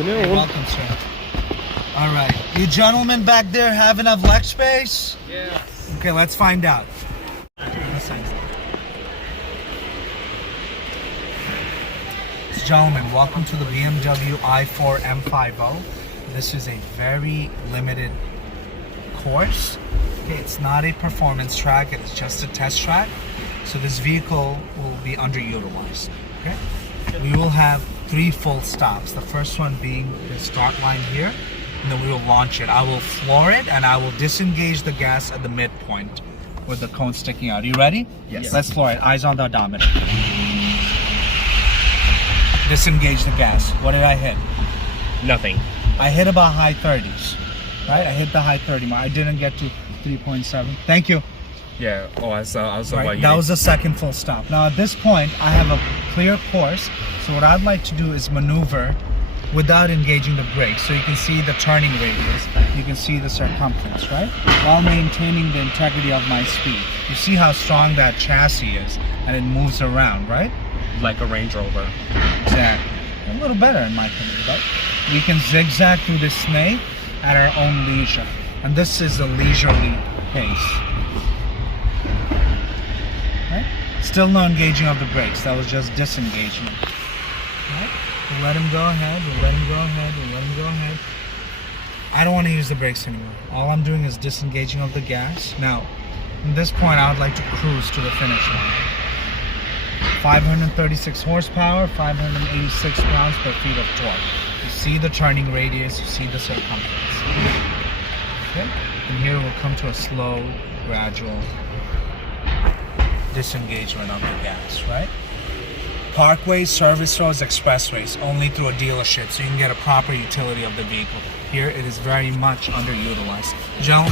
afternoon. You're welcome, sir. All right. You gentlemen back there have enough leg space? Yes. Okay, let's find out. Gentlemen, welcome to the BMW i4 M50. This is a very limited course. Okay, it's not a performance track, it's just a test track. So this vehicle will be underutilized. Okay? We will have 3 full stops. The first one being the start line here, and then we will launch it. I will floor it and I will disengage the gas at the midpoint with the cone sticking out. You ready? Yes. Let's floor it. Eyes on the odometer. Disengage the gas. What did I hit? Nothing. I hit about high 30s. Right? I hit the high 30 mark. I didn't get to 3.7. Thank you. Yeah. Oh, I saw Right? what you That did. was the second full stop. Now at this point, I have a clear course. So what I'd like to do is maneuver without engaging the brakes. So you can see the turning radius. You can see the circumference, right? While maintaining the integrity of my speed. You see how strong that chassis is, and it moves around, right? Like a Range Rover. Exactly. A little better in my opinion, right? We can zigzag through this snake at our own leisure. And this is a leisurely pace. Right? Still no engaging of the brakes. That was just disengagement. Right? We'll let him go ahead. We'll let him go ahead. We'll let him go ahead. I don't want to use the brakes anymore. All I'm doing is disengaging of the gas. Now, at this point, I would like to cruise to the finish line. 536 horsepower, 586 pounds per feet of torque. You see the turning radius, you see the circumference. Okay? And here we'll come to a slow, gradual disengagement of the gas, right? Parkways, service roads, expressways, only through a dealership, so you can get a proper utility of the vehicle. Here, it is very much underutilized. Gentlemen.